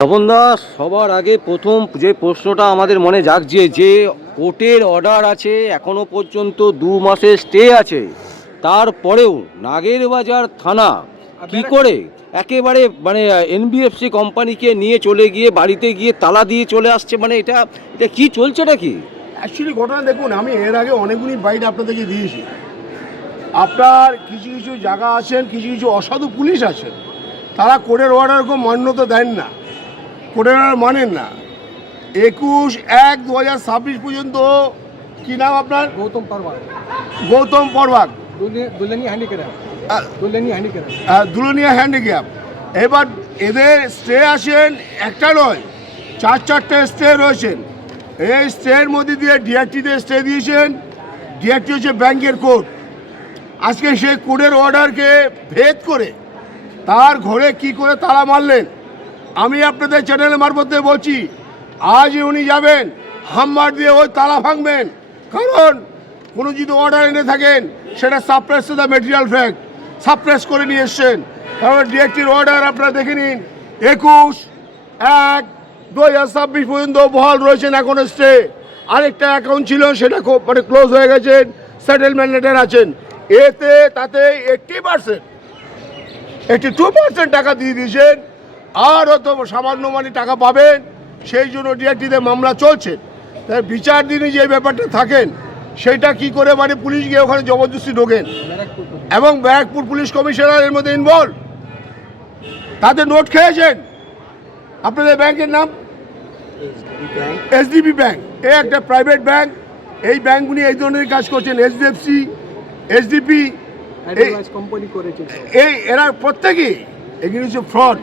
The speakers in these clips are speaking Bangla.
তপনদা সবার আগে প্রথম যে প্রশ্নটা আমাদের মনে জাগছে যে কোর্টের অর্ডার আছে এখনও পর্যন্ত দু মাসের স্টে আছে। তারপরেও নাগেরবাজার থানা কি করে একেবারে মানে এনবিএফসি কোম্পানিকে নিয়ে চলে গিয়ে বাড়িতে গিয়ে তালা দিয়ে চলে আসছে? মানে এটা এটা কি চলছেটা কি অ্যাকচুয়ালি ঘটনা দেখুন আমি এর আগে অনেকগুলি বাইট আপনাদেরকে দিয়েছি। আপনার কিছু কিছু জায়গা আছেন কিছু কিছু অসাধু পুলিশ আছেন। তারা কোর্টের অর্ডার কোনো মান্যতা দেন না। কোটা মানেন না। একুশ এক দু হাজার ছাব্বিশ পর্যন্ত কি নাম আপনার? গৌতম পরবাগ গৌতম পরবাগ দুলনিয়া হ্যান্ডিক্যাপ হ্যান্ডিক্যাপ এবার এদের স্টে আসেন একটা নয় চার চারটে স্টে রয়েছেন। এই স্টের মধ্যে দিয়ে ডিআরটিতে স্টে দিয়েছেন। ডিআরটি হচ্ছে ব্যাংকের কোর্ট আজকে সেই কোর্টের অর্ডারকে ভেদ করে তার ঘরে কি করে তালা মারলেন? আমি আপনাদের চ্যানেলের মারফতে বলছি আজ উনি যাবেন, হাম্মার দিয়ে ওই তালা ভাঙবেন। কারণ, কোনো যদি অর্ডার এনে থাকেন, সেটা suppress to the material fact suppress করে নিয়ে এসছেন। কারণ ডিএকটির অর্ডার আপনারা দেখে নিন, একুশ, এক দু হাজার ছাব্বিশ পর্যন্ত বহাল রয়েছেন এখন স্টে আরেকটা অ্যাকাউন্ট ছিল, সেটা খুব মানে ক্লোজ হয়ে গেছেন সেটেলমেন্ট লেটার আছেন। এতে, তাতে এইট্টি পার্সেন্ট একটি টু পার্সেন্ট টাকা দিয়ে দিয়েছেন। আর হয়তো সামান্য মানে টাকা পাবেন সেই জন্য ডিআরটিতে মামলা চলছে। তাই বিচার দিনে যে ব্যাপারটা থাকেন সেটা কি করে মানে পুলিশ গিয়ে ওখানে জবরদস্তি ঢোকেন? এবং ব্যারাকপুর পুলিশ কমিশনার এর মধ্যে ইনভলভ তাদের নোট খেয়েছেন? আপনাদের ব্যাংকের নাম? এসডিবি ব্যাংক এ একটা প্রাইভেট ব্যাংক এই ব্যাংকগুলি এই ধরনের কাজ করছেন। এইচডিএফসি এসডিপি এই এরা প্রত্যেকেই। এগুলি হচ্ছে ফ্রড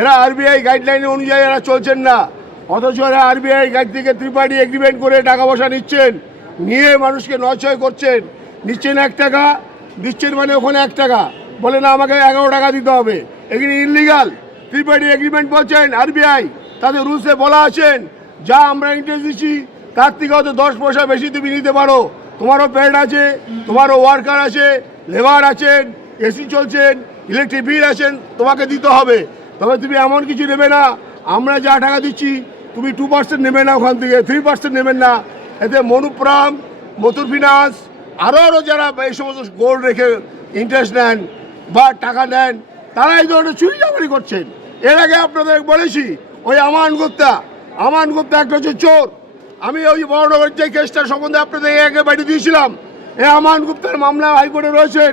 এরা আরবিআই গাইডলাইন অনুযায়ী এরা চলছেন না। অথচ এরা আরবিআই গাইড থেকে ত্রিপাঠি এগ্রিমেন্ট করে টাকা পয়সা নিচ্ছেন। নিয়ে মানুষকে নয়ছয় করছেন। নিচ্ছেন এক টাকা, দিচ্ছেন মানে ওখানে এক টাকা। বলে না, আমাকে এগারো টাকা দিতে হবে। এগুলি ইনলিগাল ত্রিপাঠি এগ্রিমেন্ট বলছেন আরবিআই তাদের রুলসে বলা আছেন যা আমরা ইন্টারেস্ট দিচ্ছি, তার থেকে হয়তো দশ পয়সা বেশি তুমি নিতে পারো। তোমারও প্যাড আছে, তোমারও ওয়ার্কার আছে লেবার আছেন এসি চলছেন ইলেকট্রিক বিল আছেন, তোমাকে দিতে হবে। তবে তুমি এমন কিছু নেবে না। আমরা যা টাকা দিচ্ছি, তুমি টু পার্সেন্ট নেবে না ওখান থেকে থ্রি পার্সেন্ট নেবেন না। এতে মনুপ্রাম মথুর ফিনান্স আরও আরও যারা এই সমস্ত গোল্ড রেখে ইন্টারেস্ট নেন বা টাকা নেন, তারা এই ধরনের চুরি চামারি করছেন। এর আগে আপনাদের বলেছি, ওই আমান গুপ্তা। আমান গুপ্তা একটা হচ্ছে চোর। আমি ওই বড়নগরের যে কেসটা সম্বন্ধে আপনাদের আগে বাড়ি দিয়েছিলাম, এ আমান গুপ্তার মামলা হাইকোর্টে রয়েছেন,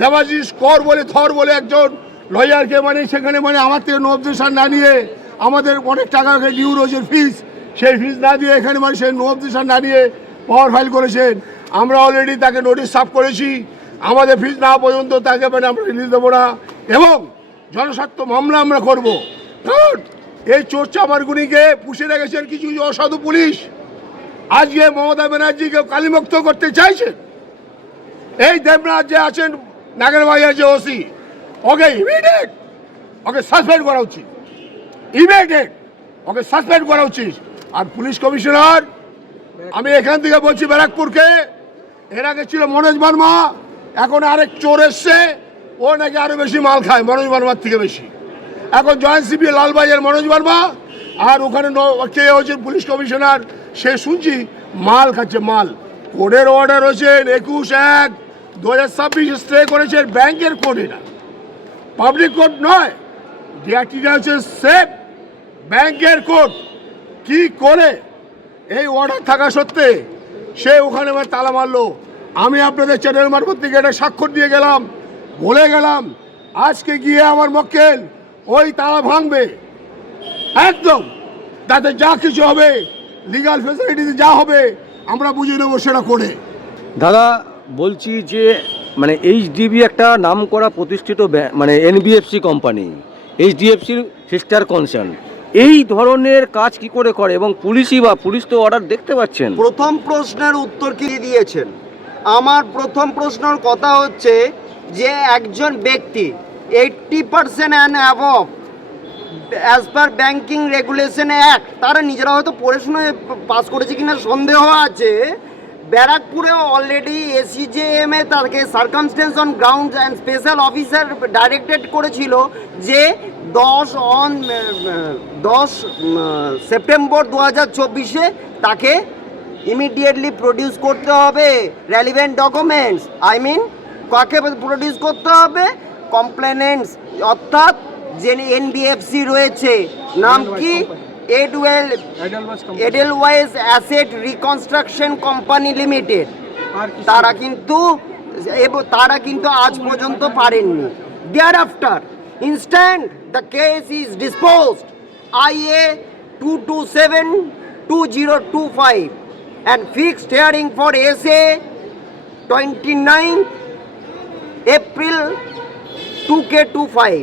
দেবাশিস কর বলে, থর বলে একজন লয়ারকে মানে সেখানে মানে আমার থেকে নো অবজেকশন না নিয়ে আমাদের অনেক টাকা ডিউ রয়েছে ফিস সেই ফিস না দিয়ে এখানে মানে সেই নো অবজেকশন না নিয়ে পাওয়ার ফাইল করেছেন। আমরা অলরেডি তাকে নোটিশ সাফ করেছি। আমাদের ফিস না পর্যন্ত তাকে মানে আমরা রিলিজ দেবো না। এবং জনস্বার্থ মামলা আমরা করব। কারণ এই চোর চামারগুনিকে পুষে রেখেছেন কিছু অসাধু পুলিশ। আজকে মমতা ব্যানার্জিকে কালিমুক্ত করতে চাইছেন। এই দেবনাথ যে আছেন নাগরবাজার যে ওসি। ওকে ইমিডিয়েট, ওকে সাসপেন্ড করা উচিত। ইমিডিয়েট, ওকে সাসপেন্ড করা উচিত। আর পুলিশ কমিশনার, আমি এখান থেকে বলছি ব্যারাকপুরকে, এর আগে ছিল মনোজ বর্মা, এখন আরেক চোর এসছে, ও নাকি আরও বেশি মাল খায়, মনোজ বর্মার থেকে বেশি। এখন জয়েন্ট সিপি লালবাজার মনোজ বর্মা, আর ওখানে কে হচ্ছে পুলিশ কমিশনার, সে শুনছি মাল খাচ্ছে, মাল। কোর্টের অর্ডার হয়েছেন একুশ এক, দু হাজার ছাব্বিশ স্টে করেছেন ব্যাংকের কোর্ট এটা। পাবলিক কোর্ট নয় ডিআরটিটা হচ্ছে সেফ ব্যাংকের কোর্ট কি করে এই অর্ডার থাকা সত্ত্বে সে ওখানে আমার তালা মারলো। আমি আপনাদের চ্যানেল মারফত থেকে এটা স্বাক্ষর দিয়ে গেলাম, বলে গেলাম, আজকে গিয়ে আমার মক্কেল ওই তালা ভাঙবে। একদম, তাতে যা কিছু হবে লিগাল ফেসিলিটিতে যা হবে, আমরা বুঝে নেব সেটা করে দাদা, বলছি যে মানে এইচডিবি একটা নাম করা প্রতিষ্ঠিত মানে এনবিএফসি কোম্পানি এইচডিএফসির সিস্টার কনসার্ন এই ধরনের কাজ কি করে করে এবং পুলিশই বা পুলিশ তো অর্ডার দেখতে পাচ্ছেন? প্রথম প্রশ্নের উত্তর কি দিয়েছেন? আমার প্রথম প্রশ্নের কথা হচ্ছে যে একজন ব্যক্তি eighty percent and above as per banking regulation act তারা নিজেরা হয়তো পড়াশোনায় পাস করেছে কিনা সন্দেহ আছে ব্যারাকপুরে অলরেডি এসিজেএম এ তাকে circumstance on ground and special officer directed করেছিল যে দশ অন দশ সেপ্টেম্বর দু হাজার চব্বিশে তাকে ইমিডিয়েটলি প্রডিউস করতে হবে। রেলিভেন্ট ডকুমেন্টস আই মিন কাকে প্রডিউস করতে হবে? কমপ্লেনেন্টস অর্থাৎ যে এনবিএফসি রয়েছে। নাম কি? Edelweiss company Edelweiss asset reconstruction company limited তারা কিন্তু তারা কিন্তু আজ পর্যন্ত পারেননি। Thereafter instant the case is disposed IA two two seven two zero two five and fixed hearing for S A twenty nine April two K two five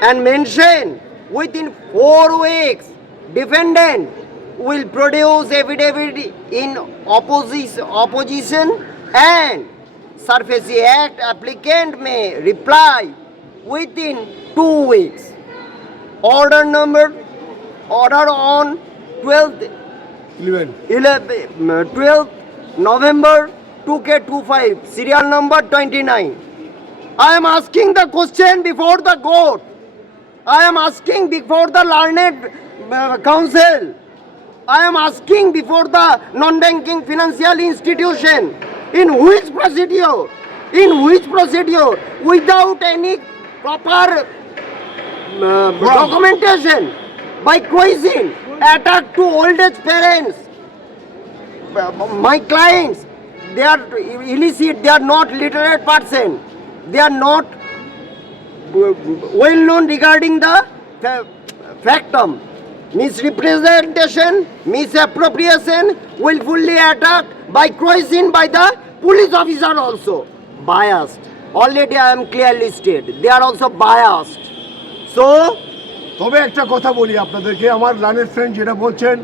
and mention within four weeks defendant will produce affidavit in opposition, opposition and surface act applicant may reply within two weeks order number order on 12th eleven 11, 12th November 2K25, serial number 29. I am asking the question before the court. I am asking before the learned uh, council. I am asking before the non-banking financial institution. In which procedure? In which procedure? Without any proper uh, documentation by causing attack to old age parents my clients they are illicit they are not literate person they are not well known regarding the fa- factum misrepresentation misappropriation willfully attacked by crossing by the police officer also biased already i am clearly stated they are also biased so তবে একটা কথা বলি আপনাদেরকে আমার লানের ফ্রেন্ড যেটা বলছেন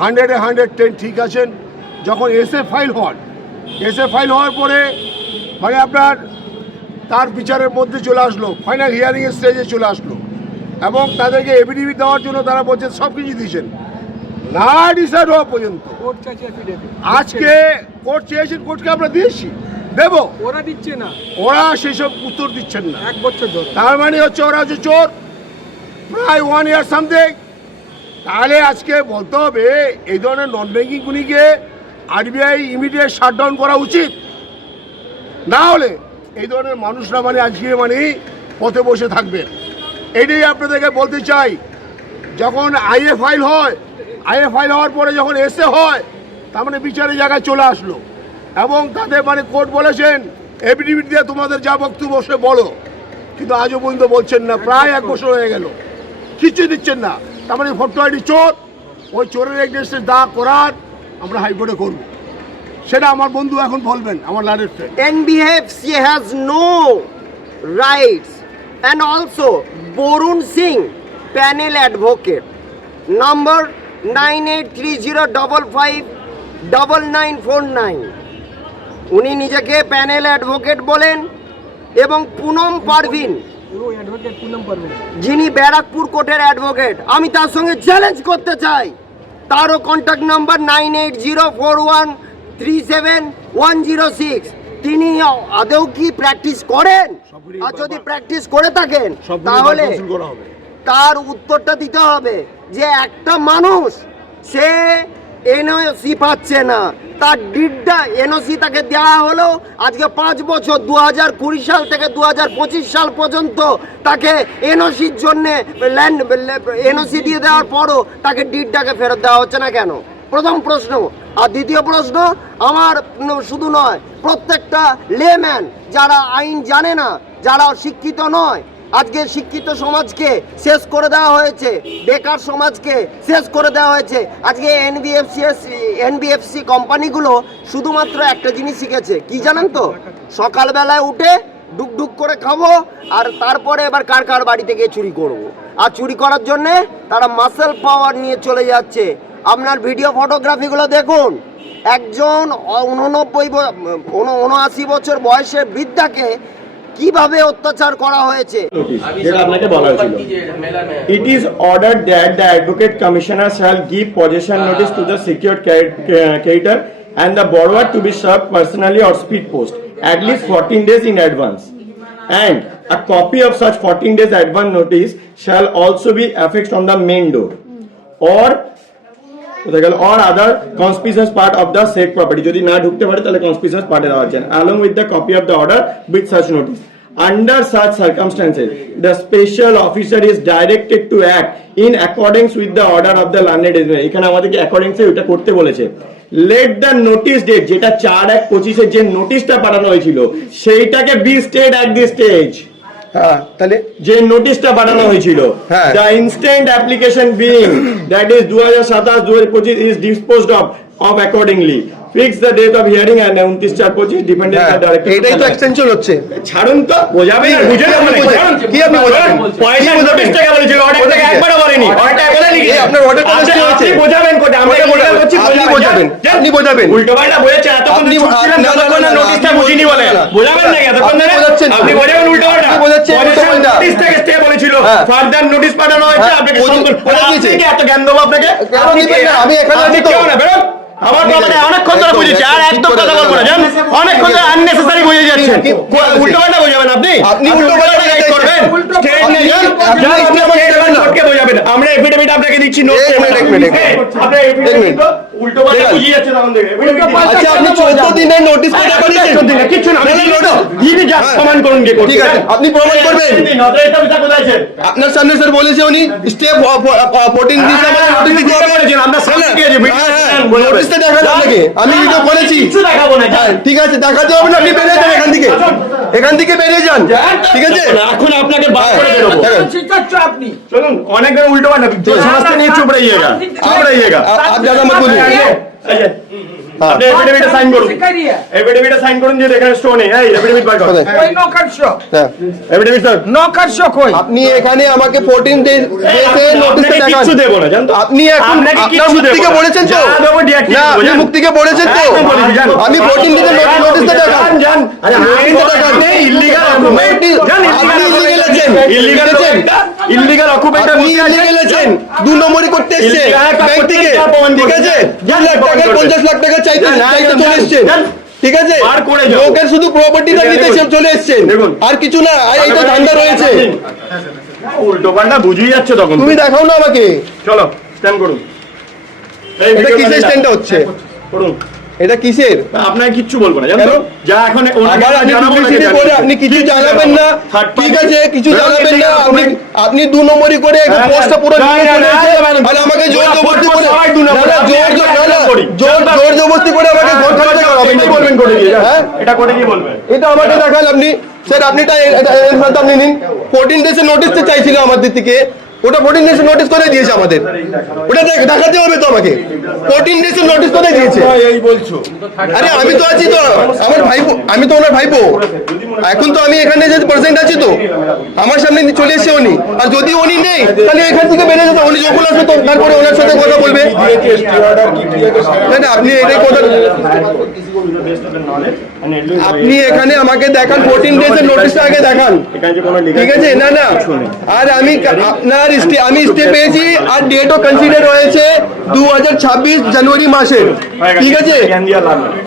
হান্ড্রেডে হান্ড্রেড টেন ঠিক আছেন যখন এসে ফাইল হন এসে ফাইল হওয়ার পরে মানে আপনার তার বিচারের মধ্যে চলে আসলো ফাইনাল হিয়ারিংয়ের স্টেজে চলে আসলো। এবং তাদেরকে এভিডেভিট দেওয়ার জন্য তারা বলছেন সব কিছু দিয়েছেন। না ডিসাইড হওয়া পর্যন্ত। আজকে কোর্ট চেয়েছেন কোর্টকে আমরা দিয়েছি। দেবো। ওরা দিচ্ছে না। ওরা সেসব উত্তর দিচ্ছেন না। এক বছর ধরে। তার মানে হচ্ছে ওরা হচ্ছে চোর প্রায় ওয়ান ইয়ার সামথিং তাহলে আজকে বলতে হবে এই ধরনের নন ব্যাঙ্কিং গুলিকে আরবিআই ইমিডিয়েট শাটডাউন করা উচিত। না হলে এই ধরনের মানুষরা মানে আজকে মানে পথে বসে থাকবেন এটাই আপনাদেরকে বলতে চাই, যখন আইএ ফাইল হয়, আইএ ফাইল হওয়ার পরে যখন এসে হয়, তার মানে বিচারের জায়গায় চলে আসলো। এবং তাদের মানে কোর্ট বলেছেন এফিডেভিট দিয়ে তোমাদের যা বক্তব্য সে বলো। কিন্তু আজও পর্যন্ত বলছেন না, প্রায় এক বছর হয়ে গেল। কিচ্ছু দিচ্ছেন না। তার মানে ফটো আইডি চোর, ওই চোরের এগেনস্টে দা করার আমরা হাইকোর্টে করব। সেটা আমার বন্ধু এখন বলবেন আমার লাইনের friend NBFC has no rights. And also Borun Singh, panel advocate, number 9830559949 উনি নিজেকে প্যানেল অ্যাডভোকেট বলেন এবং পুনম পারভিন। অ্যাডভোকেট যিনি ব্যারাকপুর কোর্টের অ্যাডভোকেট আমি তার সঙ্গে চ্যালেঞ্জ করতে চাই। তারও contact number nine eight zero four one three seven one zero six তিনি আদৌ কি প্র্যাকটিস করেন? আর যদি প্র্যাকটিস করে থাকেন তাহলে তার উত্তরটা দিতে হবে যে একটা মানুষ সে এনওসি পাচ্ছে না। তার ডিডটা এনওসি তাকে দেওয়া হলো। আজকে পাঁচ বছর দু হাজার কুড়ি সাল থেকে দু হাজার পঁচিশ সাল পর্যন্ত তাকে এনওসির জন্যে ল্যান্ড এনওসি দিয়ে দেওয়ার পরও তাকে ডিডটাকে ফেরত দেওয়া হচ্ছে না কেন? প্রথম প্রশ্ন আর দ্বিতীয় প্রশ্ন, আমার শুধু নয়, প্রত্যেকটা লেম্যান যারা আইন জানে না, যারা শিক্ষিত নয়, আজকে শিক্ষিত সমাজকে শেষ করে দেওয়া হয়েছে, বেকার সমাজকে শেষ করে দেওয়া হয়েছে। আজকে এনবিএফসি এনবিএফসি কোম্পানিগুলো শুধুমাত্র একটা জিনিস শিখেছে, কি জানেন তো? সকালবেলায় উঠে ডুকডুক করে খাব, আর তারপরে এবার কার কার বাড়িতে গিয়ে চুরি করব। আর চুরি করার জন্যে তারা মাসেল পাওয়ার নিয়ে চলে যাচ্ছে। আপনার ভিডিও ফটোগ্রাফিগুলো দেখুন। একজন উননব্বই উনআশি বছর বয়সের বৃদ্ধাকে কীভাবে অত্যাচার করা হয়েছে? It is order that the advocate commissioner shall give possession notice to the secured creditor and the borrower to be served personally or speed post at least fourteen days in advance and a copy of such fourteen days advance notice shall also be effect on the main door or বোঝা part of the secured property যদি না ঢুকতে পারে, তাহলে কনসপিসিয়াস পার্টে দেওয়া হচ্ছে। Along with the copy of the order with such notice under such circumstances the special officer is directed to act in accordance with the order of the learned এখানে আমাদেরকে অ্যাকর্ডিংস ওইটা করতে বলেছে। লেট দ্য নোটিস ডেট যেটা চার এক পঁচিশের যে নোটিশটা পাঠানো হয়েছিল, সেইটাকে be stayed at the stage হ্যাঁ তাহলে যে নোটিশটা পাঠানো হয়েছিল হ্যাঁ। The instant application being that is দু হাজার সাতাশ দু হাজার পঁচিশ is disposed of of accordingly fix the date of hearing and উনত্রিশ চার পঁচিশ ডিপেন্ডেন্ট এটাই তো এক্সটেনশন হচ্ছে ছাড়ুন তো বোঝাবে না বুঝে কি আপনি কি আপনি বোঝাবেন? পয়সা কি বোঝাবেন? নোটিশ টাকা বলেছিল অর্ডার একবারও বলেনি অর্ডার টাকা লিখেছে এই আপনার order টা আপনি- বোঝাবেন কোটা আমরা বোঝাবেন বোঝাবেন। আপনি বোঝাবেন। আপনি বোঝাবেন। উল্টো পাল্টা বলেছে এতক্ষণ চুপ ছিলেন না, না, না, না না, নোটিশটা বুঝিনি বলে না, না। এতক্ষণ ধরে? আপনি বোঝাবেন উল্টো পাল্টা বোঝাচ্ছেন উল্টো পাল্টা। নোটিশ থেকে স্টে বলেছিল হ্যাঁ। ফার্দার নোটিশ পাঠানো হয়েছে হ্যাঁ, আপনাকে সম্পূর্ণ- আপনি কি এত জ্ঞান দেবো আপনাকে কে? না? আমি এখানে আছি তো। না বেরোন আমার আছে। অনেকক্ষণ ধরে বুঝেছি আর একদম কথা বলব না জান বলেছেন। অনেকক্ষণ ধরে আননেসেসারি বুঝে যাচ্ছেন? উল্টো পাল্টা বোঝাবেন আপনি? আপনি উল্টো পাল্টা গাইড করবেন। আপনি- আমাকে বোঝাবেন। আমরা এফিডেভিট আপনাকে দিচ্ছি নোট। আপনি এফিডেভিট উল্টো পাল্টা ঠিক আছে। বুঝিয়ে যাচ্ছে তখন থেকে উল্টো পাল্টা- আচ্ছা আপনি চোদ্দ দিনের নোটিশ করে আরে, পাঠিয়েছেন চোদ্দ দিনের, কিচ্ছু না, আমি না, না, দিই না। তো। দিদি যা, হ্যাঁ। প্রমাণ করুন গিয়ে ঠিক আছে, আপনি প্রমাণ করবেন। নজরের বিষয় কোথায় আছে আপনার সামনে স্যার বলেছে উনি স্টেপ ফোরটিন দিয়েছে আমাদের আপনি নোটিশ দিতে হবে বলেছেন, আমরা সামনে গিয়েছি, ভিডিও হ্যাঁ, হ্যাঁ, দেখান, বলে নোটিশটা দেবেন। দেখান আপনাকে আমি ভিডিও করেছি কিচ্ছু দেখাবো না হ্যাঁ, ঠিক আছে দেখাতে হবে না আপনি বেরিয়ে যান এখান থেকে এখান থেকে বেরিয়ে যান ঠিক আছে এখন আপনাকে বার হ্যাঁ, করে বেরোবো দেখেন। শিখাচ্ছ আপনি चलून অনেক বার উল্টো পাল্টা जो समझते नहीं चुप रहिएगा चुप रहिएगा आप आप ज्यादा मत बोलिए 再见，再见，嗯嗯。আপনি এফিডেভিটে সাইন করুন এফিডেভিটে সাইন করুন যে এখানে স্টোন নেই এই এফিডেভিট বার করুন ওই নৌকার শখ। এফিডেভিট স্যার নৌকার শখ ওই আপনি এখানে আমাকে ফোরটিন ডেজ নোটিশটা আপনাকে দেখান কিচ্ছু দেবো না জান তো আপনি এখন আপনার কিচ্ছু মুখ দেবো থেকে না। বলেছেন তো যা দেবো ডিরেক্টলি না আপনি মুখ বলেছেন তো একদম বলেছি, যান। আপনি ফোরটিন দিনের নোটিশটা দেখান যান, যান আরে নোটিশটা দেখান ইল্লিগাল আপনি illegal আছেন। ইল্লিগাল আছেন। ইল্লিগাল অকুপেন্ট আপনি illegal আছেন দু নম্বরই করতে এসছেন ব্যাংক থেকে ঠিক আছে যা, লাখ টাকা করতে। পঞ্চাশ লাখ টাকা চাইতে চাইতে চলে এসছেন। ঠিক আছে? বার করে যাও। লোকের শুধু প্রপার্টিটা নিতে চলে এসছেন। আর কিছু না আর এইটা ধান্দা রয়েছে। উল্টো পাল্টা বুঝিয়ে যাচ্ছে তখন তুমি দেখাও না আমাকে। চলো স্ট্যান্ড করুন। এটা কিসের স্ট্যান্ডটা হচ্ছে? করুন। এটা কিসের? না, কিচ্ছু বলব না জানো যা এখন আপনি জানাব publicity ওনাকে করে জানাব। আপনি কিছু জানাবেন না। ঠিক আছে কিছু হ্যাঁ, জানাবেন না। আপনি আপনি দু নম্বরই করে হ্যাঁ, পোস্টটা পুরো না, আর আমাকে জোর জবরদস্তি করে জোর জোর- জবরদস্তি করে আমাকে ঘর খালি করাবেন কি বলবেন করে দিয়ে হ্যাঁ এটা করে কি বলবেন এটা আমাকে দেখাল আপনি স্যার আপনি এটা আপনি নিন ফোরটিন ডেজের নোটিশটা চাইছিল আমাদের থেকে ওটা ফোরটিন ডেজের নোটিশ করে দিয়েছে আমাদের? ওটা দেখ- দেখাতে হবে তো আমাকে। ফোরটিন ডেজের নোটিশ করে দিয়েছে? আরে আমি তো আছি তো। আমার ভাইপো আমি তো ওনার ভাইপো। এখন তো আমি এখানে যে পার্সেন্ট আছি তো আমার সামনে চলে এসে উনি। আর যদি উনি নেই তাহলে এখান থেকে বেরিয়ে যেত উনি যখন আসবে তো তারপরে ওনার সাথে কথা বলবে। না না আপনি এটাই কথা আপনি এখানে আমাকে দেখান ফোরটিন ডেজ এর নোটিশটা আগে দেখান। ঠিক আছে? না না। আর আমি আপনার আমি স্টে পেয়েছি আর ডেটও কনসিডার হয়েছে দু হাজার ছাব্বিশ জানুয়ারি মাসের। ঠিক আছে।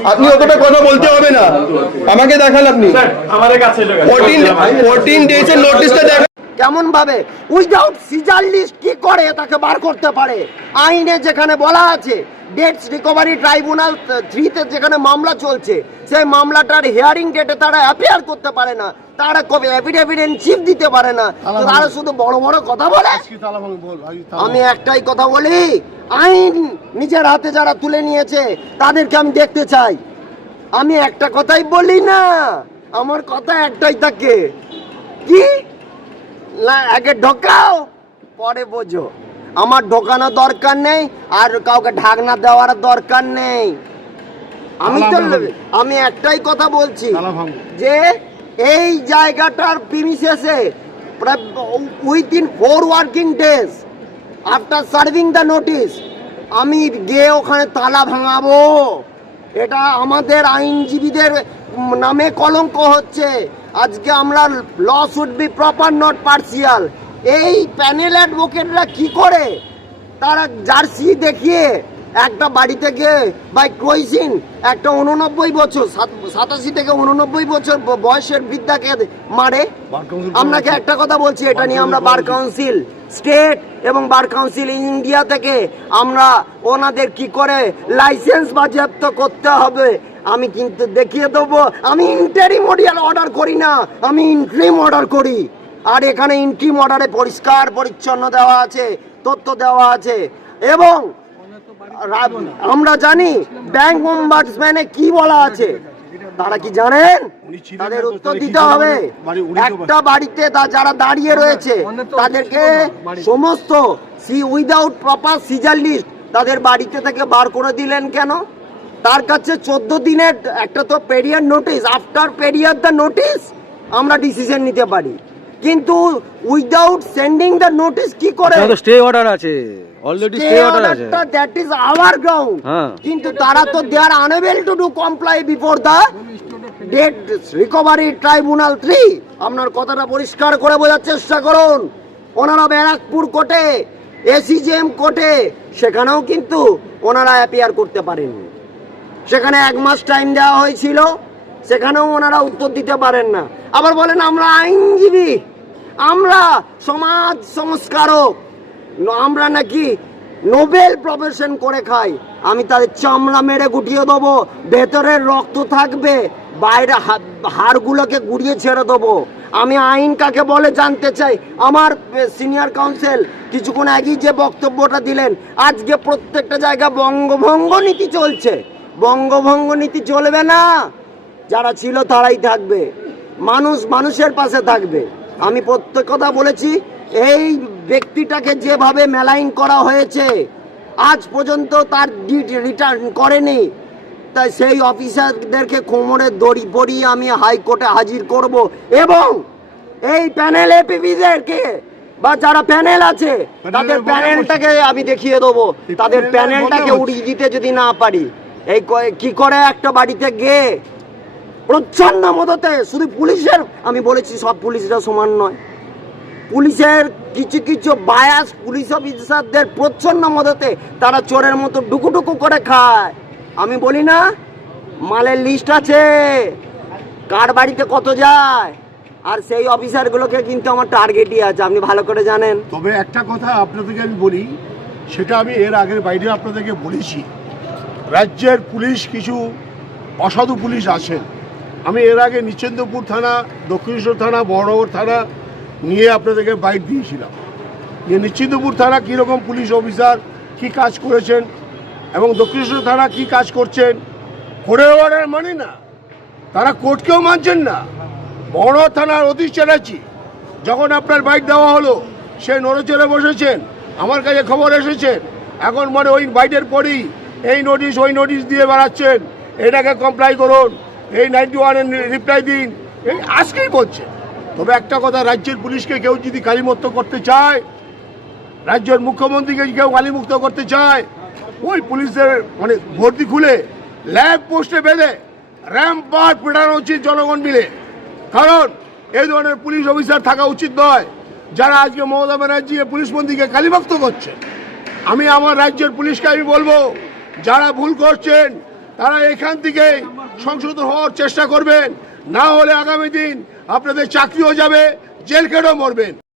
আপনি অতটা কথা বলতে হবে না। আমাকে দেখান আপনি। ফোরটিন ফোরটিন ডেজ এর নোটিশটা দেখান। কেমন ভাবে উইদাউট সিজার লিস্ট কি করে তাকে বার করতে পারে? আইনে যেখানে বলা আছে ডেটস রিকভারি ট্রাইব্যুনাল থ্রিতে যেখানে মামলা চলছে সেই মামলাটার হিয়ারিং ডেটে তারা অ্যাপিয়ার করতে পারে না। তারা কবে এফিডেভিট চিফ দিতে পারে না? তারা শুধু বড় বড় কথা বলে? আমি একটাই কথা বলি আইন নিজের হাতে যারা তুলে নিয়েছে তাদেরকে আমি দেখতে চাই। আমি একটা কথাই বলি না আমার কথা একটাই থাকে। কি? না আগে ঢোকাও পরে বোঝো। আমার ঢোকানো দরকার নেই আর কাউকে ঢাকনা দেওয়ার দরকার নেই। আমি তো আমি একটাই কথা বলছি যে এই জায়গাটার premises within four working days after serving the notice আমি গিয়ে ওখানে তালা ভাঙাবো। এটা আমাদের আইনজীবীদের নামে কলঙ্ক হচ্ছে। আজকে আমরা law should be proper not partial এই প্যানেল অ্যাডভোকেটরা কি করে? তারা জার্সি দেখিয়ে একটা বাড়ি থেকে বাই ক্রোইসিন একটা উননব্বই বছর সাতাশি থেকে উননব্বই বছর বয়সের বৃদ্ধাকে মারে। আপনাকে একটা কথা বলছি এটা নিয়ে আমরা বার কাউন্সিল স্টেট এবং বার কাউন্সিল ইন্ডিয়া থেকে আমরা ওনাদের কি করে লাইসেন্স বাজেয়াপ্ত করতে হবে? আমি কিন্তু দেখিয়ে দেবো। আমি ইন্টারিমোডিয়াল অর্ডার করি না। আমি ইন্ট্রিম অর্ডার করি। আর এখানে ইন্ট্রিম অর্ডারে পরিষ্কার পরিচ্ছন্ন দেওয়া আছে তথ্য দেওয়া আছে। এবং আমরা জানি ব্যাংক অম্বার্সম্যানে কি বলা আছে। তারা কি জানেন? তাদের উত্তর দিতে হবে। একটা বাড়িতে তা- যারা দাঁড়িয়ে রয়েছে তাদেরকে সমস্ত seize without proper seizure list তাদের বাড়িতে থেকে বার করে দিলেন কেন? তার কাছে চোদ্দ দিনের একটা তো prior notice after prior the notice আমরা ডিসিশন নিতে পারি। কিন্তু উইদাউট সেন্ডিং দ্য নোটিস কি করে? স্টে অর্ডার আছে অলরেডি স্টে অর্ডার আছে। That is our ground. কিন্তু তারা তো they are unable to do comply before the date recovery tribunal three আপনার কথাটা পরিষ্কার করে বোঝার চেষ্টা করুন। ওনারা ব্যারাকপুর কোর্টে এসিজেএম কোর্টে সেখানেও কিন্তু ওনারা অ্যাপিয়ার করতে পারেননি। সেখানে এক মাস টাইম দেওয়া হয়েছিল, সেখানেও ওনারা উত্তর দিতে পারেন না। আবার বলেন, আমরা আইনজীবী, আমরা সমাজ সংস্কারক, আমরা নাকি নোবেল প্রফেশন করে খাই। আমি তাদের চামড়া মেরে গুটিয়ে দেবো, ভেতরের রক্ত থাকবে, বাইরে হাড়গুলোকে গুড়িয়ে ছেড়ে দেবো। আমি আইন কাকে বলে জানতে চাই? আমার সিনিয়র কাউন্সিল কিছুক্ষণ আগেই যে বক্তব্যটা দিলেন, আজকে প্রত্যেকটা জায়গা বঙ্গভঙ্গ নীতি চলছে। বঙ্গভঙ্গ নীতি চলবে না। যারা ছিল তারাই থাকবে। মানুষ মানুষের পাশে থাকবে। আমি প্রত্যেক কথা বলেছি এই ব্যক্তিটাকে যেভাবে মেলাইন করা হয়েছে আজ পর্যন্ত তার ডিট রিটার্ন করেনি। তাই সেই অফিসারদেরকে কোমরে দড়ি পরিয়ে আমি হাইকোর্টে হাজির করব এবং এই প্যানেল এপিভিদেরকে বা যারা প্যানেল আছে তাদের প্যানেলটাকে আমি দেখিয়ে দেবো। তাদের প্যানেলটাকে উড়িয়ে দিতে যদি না পারি। এই কি করে একটা বাড়িতে গিয়ে? প্রচ্ছন্ন মদতে? শুধু পুলিশের আমি বলেছি সব পুলিশরা সমান নয়। পুলিশের কিছু কিছু বায়াস পুলিশ অফিসারদের প্রচ্ছন্ন মদতে তারা চোরের মতো ডুকুডুকু করে খায়। আমি বলি না, মালের লিস্ট আছে। কার বাড়িতে কত যায়? আর সেই অফিসারগুলোকে কিন্তু আমার টার্গেটই আছে, আপনি ভালো করে জানেন। তবে একটা কথা আপনাদেরকে আমি বলি, সেটা আমি এর আগের বাইরে আপনাদেরকে বলেছি। রাজ্যের পুলিশ কিছু অসাধু পুলিশ আছেন। আমি এর আগে নিচেন্দ্রপুর থানা, দক্ষিণেশ্বর থানা, বড়নগর থানা নিয়ে আপনাদেরকে বাইক দিয়েছিলাম। যে নিশ্চিন্তপুর থানা কীরকম পুলিশ অফিসার, কি কাজ করেছেন এবং দক্ষিণেশ্বর থানা কি কাজ করছেন কোর্টের অর্ডার মানে না। তারা কোর্টকেও মানছেন না। বড় থানার অতীশ চ্যাটার্জি যখন আপনার বাইক দেওয়া হলো, সে নড়েচড়ে বসেছেন, আমার কাছে খবর এসেছেন এখন মানে ওই বাইটের পরেই এই নোটিশ ওই নোটিশ দিয়ে বেড়াচ্ছেন। এটাকে কমপ্লাই করুন। এই নাইনটি ওয়ানের রিপ্লাই দিন। এই আজকেই বলছে। তবে একটা কথা, রাজ্যের পুলিশকে কেউ যদি কালিমুক্ত করতে চায়, রাজ্যের মুখ্যমন্ত্রীকে কেউ কালিমুক্ত করতে চায়, ওই পুলিশের মানে ভর্তি খুলে ল্যাব পোস্টে বেঁধে র্যাম্প পার পেটানো উচিত জনগণ মিলে। কারণ এই ধরনের পুলিশ অফিসার থাকা উচিত নয়, যারা আজকে মমতা ব্যানার্জি পুলিশ মন্ত্রীকে কালিমুক্ত করছে। আমি আমার রাজ্যের পুলিশকে আমি বলব যারা ভুল করছেন, তারা এখান থেকে সংশোধন হওয়ার চেষ্টা করবেন। না হলে আগামী দিন আপনাদের চাকরিও যাবে, জেল কেটেও মরবেন।